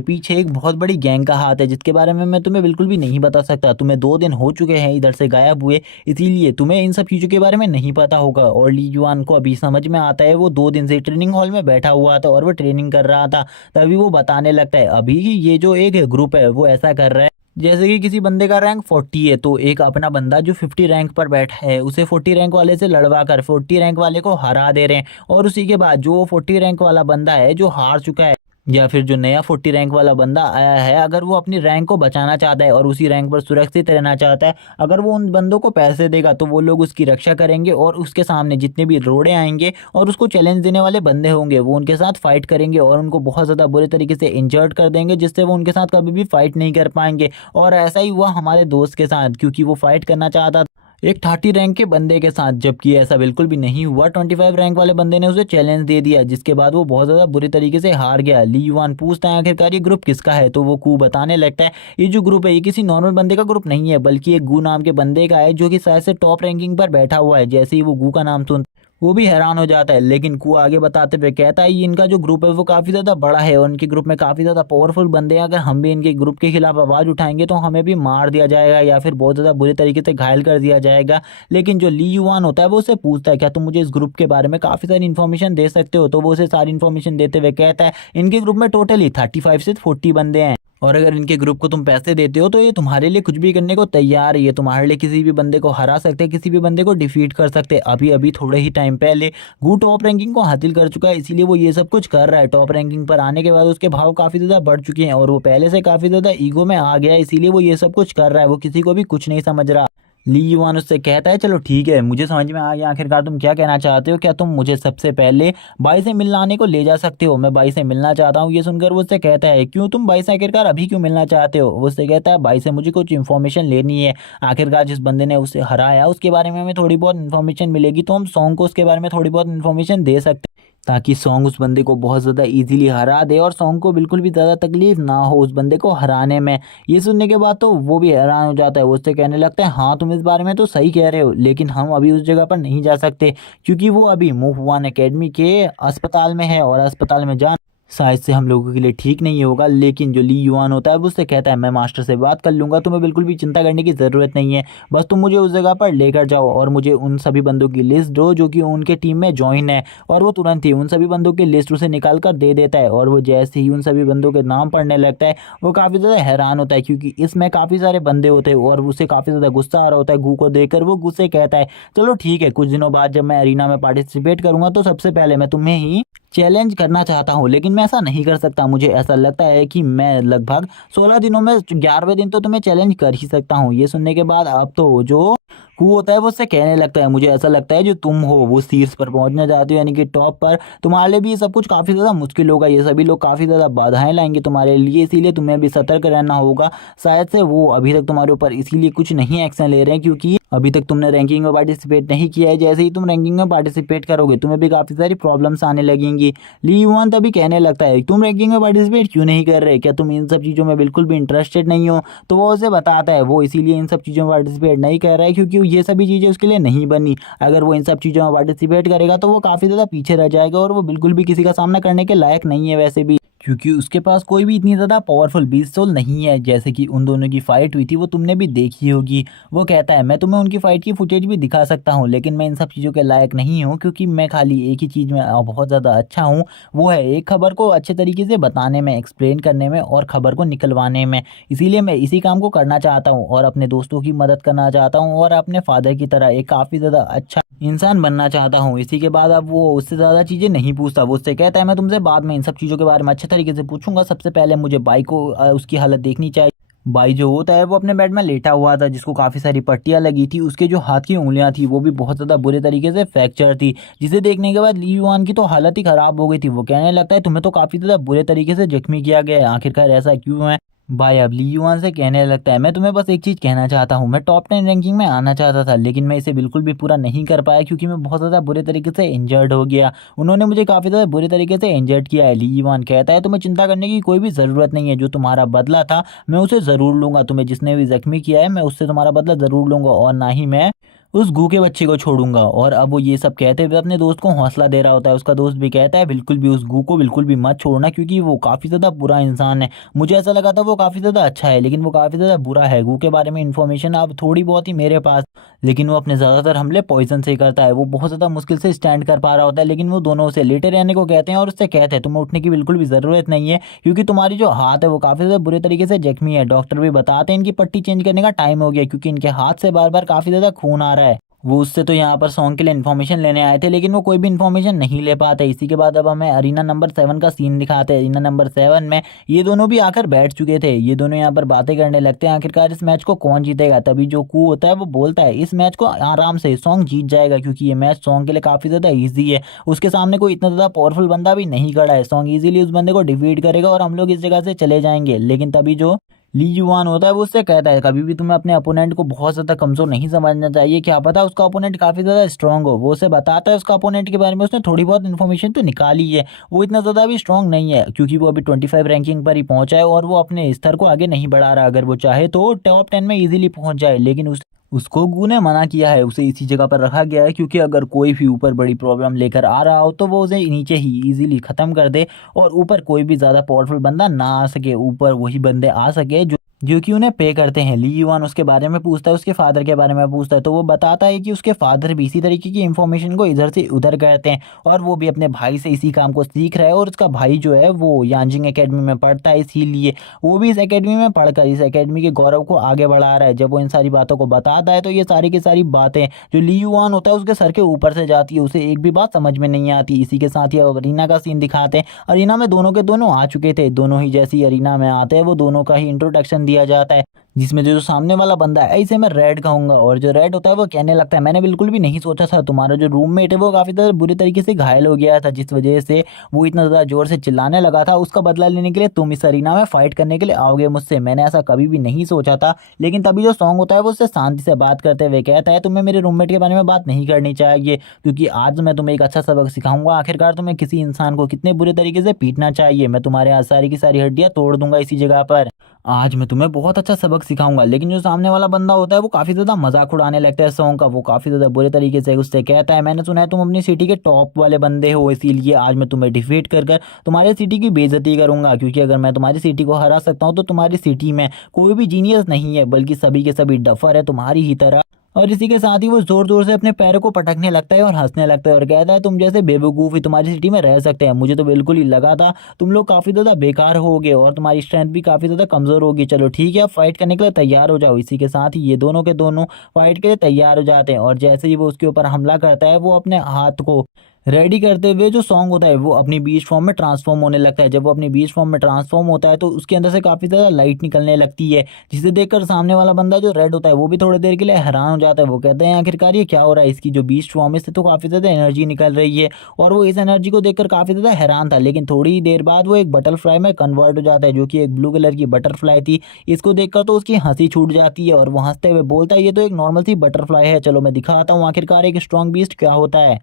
पीछे एक बहुत बड़ी गैंग का हाथ है जिसके बारे में मैं तुम्हें बिल्कुल भी नहीं बता सकता। तुम्हें 2 दिन हो चुके हैं इधर से गायब हुए, इसीलिए तुम्हें इन सब चीज़ों के बारे में नहीं पता होगा। और ली युआन को अभी समझ में आता है, वो 2 दिन से ट्रेनिंग हॉल में बैठा हुआ था और वो ट्रेनिंग कर रहा था। तभी वो बताने लगता है अभी ये जो एक ग्रुप है वो ऐसा कर रहा है जैसे कि किसी बंदे का रैंक 40 है तो एक अपना बंदा जो 50 रैंक पर बैठा है उसे 40 रैंक वाले से लड़वा कर 40 रैंक वाले को हरा दे रहे हैं। और उसी के बाद जो 40 रैंक वाला बंदा है जो हार चुका है या फिर जो नया 40 रैंक वाला बंदा आया है, अगर वो अपनी रैंक को बचाना चाहता है और उसी रैंक पर सुरक्षित रहना चाहता है, अगर वो उन बंदों को पैसे देगा तो वो लोग उसकी रक्षा करेंगे और उसके सामने जितने भी रोड़े आएंगे और उसको चैलेंज देने वाले बंदे होंगे वो उनके साथ फाइट करेंगे और उनको बहुत ज़्यादा बुरे तरीके से इंजर्ड कर देंगे, जिससे वो उनके साथ कभी भी फाइट नहीं कर पाएंगे। और ऐसा ही हुआ हमारे दोस्त के साथ, क्योंकि वो फाइट करना चाहता एक 30 रैंक के बंदे के साथ, जबकि ऐसा बिल्कुल भी नहीं हुआ। 25 रैंक वाले बंदे ने उसे चैलेंज दे दिया जिसके बाद वो बहुत ज़्यादा बुरी तरीके से हार गया। ली युआन पूछता है आखिरकार ये ग्रुप किसका है, तो वो कू बताने लगता है ये जो ग्रुप है ये किसी नॉर्मल बंदे का ग्रुप नहीं है बल्कि एक गू नाम के बंदे का है जो कि शायद से टॉप रैंकिंग पर बैठा हुआ है। जैसे ही वो गू का नाम सुनता वो भी हैरान हो जाता है, लेकिन कू आगे बताते हुए कहता है ये इनका जो ग्रुप है वो काफ़ी ज़्यादा बड़ा है और इनके ग्रुप में काफ़ी ज़्यादा पावरफुल बंदे हैं। अगर हम भी इनके ग्रुप के खिलाफ आवाज़ उठाएंगे तो हमें भी मार दिया जाएगा या फिर बहुत ज़्यादा बुरे तरीके से घायल कर दिया जाएगा। लेकिन जो ली युआन होता है वो उससे पूछता है क्या तुम मुझे इस ग्रुप के बारे में काफ़ी सारी इन्फॉर्मेशन दे सकते हो, तो वो उसे सारी इन्फॉर्मेशन देते हुए कहता है इनके ग्रुप में टोटली 35 से 40 बंदे हैं और अगर इनके ग्रुप को तुम पैसे देते हो तो ये तुम्हारे लिए कुछ भी करने को तैयार है। ये तुम्हारे लिए किसी भी बंदे को हरा सकते हैं, किसी भी बंदे को डिफीट कर सकते हैं। अभी अभी थोड़े ही टाइम पहले गू टॉप रैंकिंग को हासिल कर चुका है, इसीलिए वो ये सब कुछ कर रहा है। टॉप रैंकिंग पर आने के बाद उसके भाव काफ़ी ज़्यादा बढ़ चुके हैं और वो पहले से काफ़ी ज़्यादा ईगो में आ गया है, इसीलिए वो ये सब कुछ कर रहा है। वो किसी को भी कुछ नहीं समझ रहा। ली युआन उससे कहता है चलो ठीक है मुझे समझ में आ गया, आखिरकार तुम क्या कहना चाहते हो, क्या तुम मुझे सबसे पहले बाई से मिलने को ले जा सकते हो, मैं बाई से मिलना चाहता हूँ। ये सुनकर वो उससे कहता है क्यों तुम बाई से आखिरकार अभी क्यों मिलना चाहते हो। वो उससे कहता है बाई से मुझे कुछ इन्फॉर्मेशन लेनी है, आखिरकार जिस बंदे ने उसे हराया उसके बारे में हमें थोड़ी बहुत इन्फॉर्मेशन मिलेगी तो हम सॉन्ग को उसके बारे में थोड़ी बहुत इन्फॉर्मेशन दे सकते हैं ताकि सॉन्ग उस बंदे को बहुत ज़्यादा इजीली हरा दे और सॉन्ग को बिल्कुल भी ज़्यादा तकलीफ ना हो उस बंदे को हराने में। ये सुनने के बाद तो वो भी हैरान हो जाता है, वो उससे कहने लगता है हाँ तुम इस बारे में तो सही कह रहे हो लेकिन हम अभी उस जगह पर नहीं जा सकते क्योंकि वो अभी मूव वन एकेडमी के अस्पताल में है और अस्पताल में जाना शायद से हम लोगों के लिए ठीक नहीं होगा। लेकिन जो ली युआन होता है वो उससे कहता है मैं मास्टर से बात कर लूँगा, तुम्हें बिल्कुल भी चिंता करने की ज़रूरत नहीं है, बस तुम मुझे उस जगह पर लेकर जाओ और मुझे उन सभी बंदों की लिस्ट दो जो कि उनके टीम में ज्वाइन है। और वो तुरंत ही उन सभी बंदों की लिस्ट उसे निकाल कर दे देता है और वो जैसे ही उन सभी बंदों के नाम पढ़ने लगता है वो काफ़ी ज़्यादा हैरान होता है क्योंकि इसमें काफ़ी सारे बंदे होते हैं और उसे काफ़ी ज़्यादा गुस्सा आ रहा होता है गू को देखकर। वो गुस्से कहता है चलो ठीक है कुछ दिनों बाद जब मैं अरीना में पार्टिसिपेट करूँगा तो सबसे पहले मैं तुम्हें ही चैलेंज करना चाहता हूँ, लेकिन मैं ऐसा नहीं कर सकता। मुझे ऐसा लगता है कि मैं लगभग 16 दिनों में 11वें दिन तो तुम्हें चैलेंज कर ही सकता हूँ। ये सुनने के बाद अब तो जो कू होता है वो उससे कहने लगता है मुझे ऐसा लगता है जो तुम हो वो शीर्ष पर पहुंचना चाहते हो यानी कि टॉप पर, तुम्हारे लिए भी ये सब कुछ काफ़ी ज़्यादा मुश्किल होगा, ये सभी लोग काफ़ी ज़्यादा बाधाएं लाएंगे तुम्हारे लिए, इसीलिए तुम्हें भी सतर्क रहना होगा। शायद से वो अभी तक तुम्हारे ऊपर इसीलिए कुछ नहीं एक्शन ले रहे हैं क्योंकि अभी तक तुमने रैंकिंग में पार्टिसिपेट नहीं किया है। जैसे ही तुम रैंकिंग में पार्टिसिपेट करोगे तुम्हें भी काफ़ी सारी प्रॉब्लम्स आने लगेंगी। ली युआन तभी कहने लगता है तुम रैंकिंग में पार्टिसिपेट क्यों नहीं कर रहे, क्या तुम इन सब चीज़ों में बिल्कुल भी इंटरेस्टेड नहीं हो। तो वो उसे बताता है वो इसीलिए इन सब चीज़ों में पार्टिसिपेट नहीं कर रहा है क्योंकि ये सभी चीज़ें उसके लिए नहीं बनी। अगर वो इन सब चीज़ों में पार्टिसिपेट करेगा तो वो काफ़ी ज़्यादा पीछे रह जाएगा और वो बिल्कुल भी किसी का सामना करने के लायक नहीं है वैसे भी, क्योंकि उसके पास कोई भी इतनी ज़्यादा पावरफुल बीस्ट सोल नहीं है। जैसे कि उन दोनों की फ़ाइट हुई थी वो तुमने भी देखी होगी। वो कहता है मैं तुम्हें उनकी फ़ाइट की फुटेज भी दिखा सकता हूँ लेकिन मैं इन सब चीज़ों के लायक नहीं हूँ क्योंकि मैं खाली एक ही चीज़ में बहुत ज़्यादा अच्छा हूँ, वो है एक खबर को अच्छे तरीके से बताने में, एक्सप्लेन करने में और ख़बर को निकलवाने में। इसीलिए मैं इसी काम को करना चाहता हूँ और अपने दोस्तों की मदद करना चाहता हूँ और अपने फादर की तरह एक काफ़ी ज़्यादा अच्छा इंसान बनना चाहता हूँ। इसी के बाद अब वो उससे ज़्यादा चीज़ें नहीं पूछता। वो उससे कहता है मैं तुमसे बाद में इन सब चीज़ों के बारे में अच्छे तरीके से पूछूंगा, सबसे पहले मुझे बाई को उसकी हालत देखनी चाहिए। बाई जो होता है वो अपने बेड में लेटा हुआ था, जिसको काफ़ी सारी पट्टियाँ लगी थी। उसके जो हाथ की उंगलियां थी वो भी बहुत ज़्यादा बुरे तरीके से फ्रैक्चर थी, जिसे देखने के बाद ली युआन की तो हालत ही ख़राब हो गई थी। वो कहने लगता है तुम्हें तो काफ़ी ज़्यादा बुरे तरीके से जख्मी किया गया है, आखिरकार ऐसा क्यों है। भाई अब ली युआन से कहने लगता है मैं तुम्हें बस एक चीज़ कहना चाहता हूँ, मैं टॉप 10 रैंकिंग में आना चाहता था, लेकिन मैं इसे बिल्कुल भी पूरा नहीं कर पाया क्योंकि मैं बहुत ज़्यादा बुरे तरीके से इंजर्ड हो गया। उन्होंने मुझे काफ़ी ज़्यादा बुरे तरीके से इंजर्ड किया है। ली युआन कहता है तुम्हें चिंता करने की कोई भी ज़रूरत नहीं है, जो तुम्हारा बदला था मैं उसे ज़रूर लूँगा। तुम्हें जिसने भी ज़ख्मी किया है मैं उससे तुम्हारा बदला ज़रूर लूँगा, और ना ही मैं उस गूके बच्चे को छोड़ूंगा। और अब वो ये सब कहते हुए अपने दोस्त को हौसला दे रहा होता है। उसका दोस्त भी कहता है बिल्कुल भी उस गू को बिल्कुल भी मत छोड़ना, क्योंकि वो काफ़ी ज़्यादा बुरा इंसान है। मुझे ऐसा लगा था वो काफ़ी ज़्यादा अच्छा है, लेकिन वो काफ़ी ज़्यादा बुरा है। गू के बारे में इन्फॉर्मेशन अब थोड़ी बहुत ही मेरे पास, लेकिन वो अपने ज़्यादातर हमले पॉइजन से ही करता है। वो बहुत ज़्यादा मुश्किल से स्टैंड कर पा रहा होता है, लेकिन वो दोनों उसे लेटे रहने को कहते हैं और उससे कहते हैं तुम्हें उठने की बिल्कुल भी ज़रूरत नहीं है, क्योंकि तुम्हारी जो हाथ है वो काफ़ी ज़्यादा बुरे तरीके से जख्मी है। डॉक्टर भी बताते हैं इनकी पट्टी चेंज करने का टाइम हो गया, क्योंकि इनके हाथ से बार बार काफ़ी ज़्यादा खून आ रहा है। वो उससे तो यहाँ पर सॉन्ग के लिए इन्फॉर्मेशन लेने आए थे, लेकिन वो कोई भी इन्फॉर्मेशन नहीं ले पाते। इसी के बाद अब हमें अरीना नंबर 7 का सीन दिखाते हैं। अरीना नंबर 7 में ये दोनों भी आकर बैठ चुके थे। ये दोनों यहाँ पर बातें करने लगते हैं आखिरकार इस मैच को कौन जीतेगा। तभी जो कू होता है वो बोलता है इस मैच को आराम से सॉन्ग जीत जाएगा, क्योंकि ये मैच सॉन्ग के लिए काफ़ी ज़्यादा ईजी है। उसके सामने कोई इतना ज़्यादा पावरफुल बंदा भी नहीं खड़ा है। सॉन्ग ईजिली उस बंदे को डिफीट करेगा और हम लोग इस जगह से चले जाएंगे। लेकिन तभी जो ली युआन होता है वो उससे कहता है कभी भी तुम्हें अपने अपोनेंट को बहुत ज़्यादा कमज़ोर नहीं समझना चाहिए, क्या पता उसका अपोनेंट काफ़ी ज़्यादा स्ट्रांग हो। वो उसे बताता है उसका अपोनेंट के बारे में, उसने थोड़ी बहुत इन्फॉर्मेशन तो निकाली है। वो इतना ज़्यादा भी स्ट्रांग नहीं है, क्योंकि वो अभी 25 रैंकिंग पर ही पहुंचा है और वो अपने स्तर को आगे नहीं बढ़ा रहा। अगर वो चाहे तो टॉप 10 में ईजिली पहुंच जाए, लेकिन उसको गू ने मना किया है, उसे इसी जगह पर रखा गया है, क्योंकि अगर कोई भी ऊपर बड़ी प्रॉब्लम लेकर आ रहा हो तो वो उसे नीचे ही इजीली ख़त्म कर दे, और ऊपर कोई भी ज़्यादा पावरफुल बंदा ना आ सके। ऊपर वही बंदे आ सके जो कि उन्हें पे करते हैं। ली युआन उसके बारे में पूछता है, उसके फादर के बारे में पूछता है, तो वो बताता है कि उसके फादर भी इसी तरीके की इंफॉर्मेशन को इधर से उधर करते हैं, और वो भी अपने भाई से इसी काम को सीख रहा है। और उसका भाई जो है वो यांजिंग एकेडमी में पढ़ता है, इसीलिए वो भी इस एकेडमी में पढ़कर इस एकेडमी के गौरव को आगे बढ़ा रहा है। जब वो इन सारी बातों को बताता है तो ये सारी की सारी बातें जो ली युआन होता है उसके सर के ऊपर से जाती है, उसे एक भी बात समझ में नहीं आती। इसी के साथ ही अब अरीना का सीन दिखाते हैं। अरीना में दोनों के दोनों आ चुके थे। दोनों ही जैसी अरीना में आते हैं वो दोनों का ही इंट्रोडक्शन दिया जाता है, जिसमें जो सामने वाला बंदा है इसे मैं रेड कहूंगा। और जो रेड होता है वो कहने लगता है मैंने बिल्कुल भी नहीं सोचा था तुम्हारा जो रूममेट है वो काफ़ी ज़्यादा बुरी तरीके से घायल हो गया था, जिस वजह से वो इतना ज़्यादा जोर से चिल्लाने लगा था। उसका बदला लेने के लिए तुम इस अरीना में फाइट करने के लिए आओगे मुझसे, मैंने ऐसा कभी भी नहीं सोचा था। लेकिन तभी जो सॉन्ग होता है वो उससे शांति से बात करते हुए कहता है तुम्हें मेरे रूममेट के बारे में बात नहीं करनी चाहिए, क्योंकि आज मैं तुम्हें एक अच्छा सबक सिखाऊंगा। आखिरकार तुम्हें किसी इंसान को कितने बुरे तरीके से पीटना चाहिए। मैं तुम्हारे आज सारी की सारी हड्डियां तोड़ दूंगा इसी जगह पर। आज मैं तुम्हें बहुत अच्छा सबक सिखाऊंगा। लेकिन जो सामने वाला बंदा होता है वो काफ़ी ज़्यादा मजाक उड़ाने लगता है सॉन्ग का। वो काफ़ी ज़्यादा बुरे तरीके से उससे कहता है मैंने सुना है तुम अपनी सिटी के टॉप वाले बंदे हो, इसीलिए आज मैं तुम्हें डिफीट कर कर तुम्हारी सिटी की बेइज्जती करूंगा, क्योंकि अगर मैं तुम्हारी सिटी को हरा सकता हूँ तो तुम्हारी सिटी में कोई भी जीनियस नहीं है, बल्कि सभी के सभी डफर है तुम्हारी ही तरह। और इसी के साथ ही वो जोर जोर से अपने पैरों को पटकने लगता है और हंसने लगता है और कहता है तुम जैसे बेवकूफ़ ही तुम्हारी सिटी में रह सकते हैं। मुझे तो बिल्कुल ही लगा था तुम लोग काफ़ी ज़्यादा बेकार होगे और तुम्हारी स्ट्रेंथ भी काफ़ी ज़्यादा कमज़ोर होगी। चलो ठीक है, अब फाइट करने के लिए तैयार हो जाओ। इसी के साथ ही ये दोनों के दोनों फाइट के लिए तैयार हो जाते हैं, और जैसे ही वो उसके ऊपर हमला करता है वो अपने हाथ को रेडी करते हुए जो सॉन्ग होता है वो अपनी बीस्ट फॉर्म में ट्रांसफॉर्म होने लगता है। जब वो अपनी बीस्ट फॉर्म में ट्रांसफॉर्म होता है तो उसके अंदर से काफ़ी ज़्यादा लाइट निकलने लगती है, जिसे देखकर सामने वाला बंदा जो रेड होता है वो भी थोड़ी देर के लिए हैरान हो जाता है। वो कहते हैं आखिरकार ये क्या हो रहा है, इसकी जो बीस्ट फॉर्म है इससे तो काफ़ी ज़्यादा एनर्जी निकल रही है। और वो इस एनर्जी को देखकर काफ़ी ज़्यादा हैरान था, लेकिन थोड़ी ही देर बाद वो एक बटरफ्लाई में कन्वर्ट हो जाता है, जो कि एक ब्लू कलर की बटरफ्लाई थी। इसको देखकर तो उसकी हंसी छूट जाती है और वो हंसते हुए बोलता है ये तो एक नॉर्मल सी बटरफ्लाई है, चलो मैं दिखाता हूँ आखिरकार एक स्ट्रॉन्ग बीस्ट क्या होता है।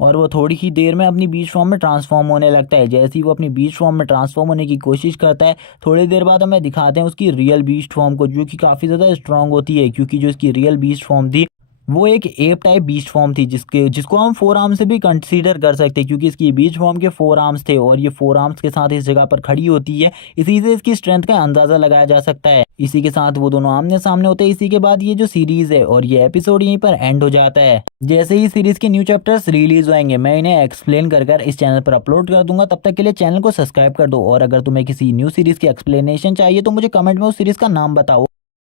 और वो थोड़ी ही देर में अपनी बीच फॉर्म में ट्रांसफॉर्म होने लगता है। जैसे ही वो अपनी बीच फॉर्म में ट्रांसफॉर्म होने की कोशिश करता है, थोड़ी देर बाद हमें दिखाते हैं उसकी रियल बीस्ट फॉर्म को, जो कि काफ़ी ज़्यादा स्ट्रांग होती है, क्योंकि जो इसकी रियल बीस्ट फॉर्म थी वो एक एप टाइप बीस्ट फॉर्म थी, जिसको हम 4 आर्म से भी कंसीडर कर सकते हैं, क्योंकि इसकी बीस्ट फॉर्म के 4 आर्म्स थे और ये 4 आर्म्स के साथ इस जगह पर खड़ी होती है। इसी से इसकी स्ट्रेंथ का अंदाज़ा लगाया जा सकता है। इसी के साथ वो दोनों आमने सामने होते हैं। इसी के बाद ये जो सीरीज़ है और ये एपिसोड यहीं पर एंड हो जाता है। जैसे ही सीरीज़ के न्यू चैप्टर्स रिलीज होंगे मैं इन्हें एक्सप्लेन कर इस चैनल पर अपलोड कर दूंगा। तब तक के लिए चैनल को सब्सक्राइब कर दो, और अगर तुम्हें किसी न्यू सीरीज़ की एक्सप्लेनेशन चाहिए तो मुझे कमेंट में उस सीरीज़ का नाम बताओ।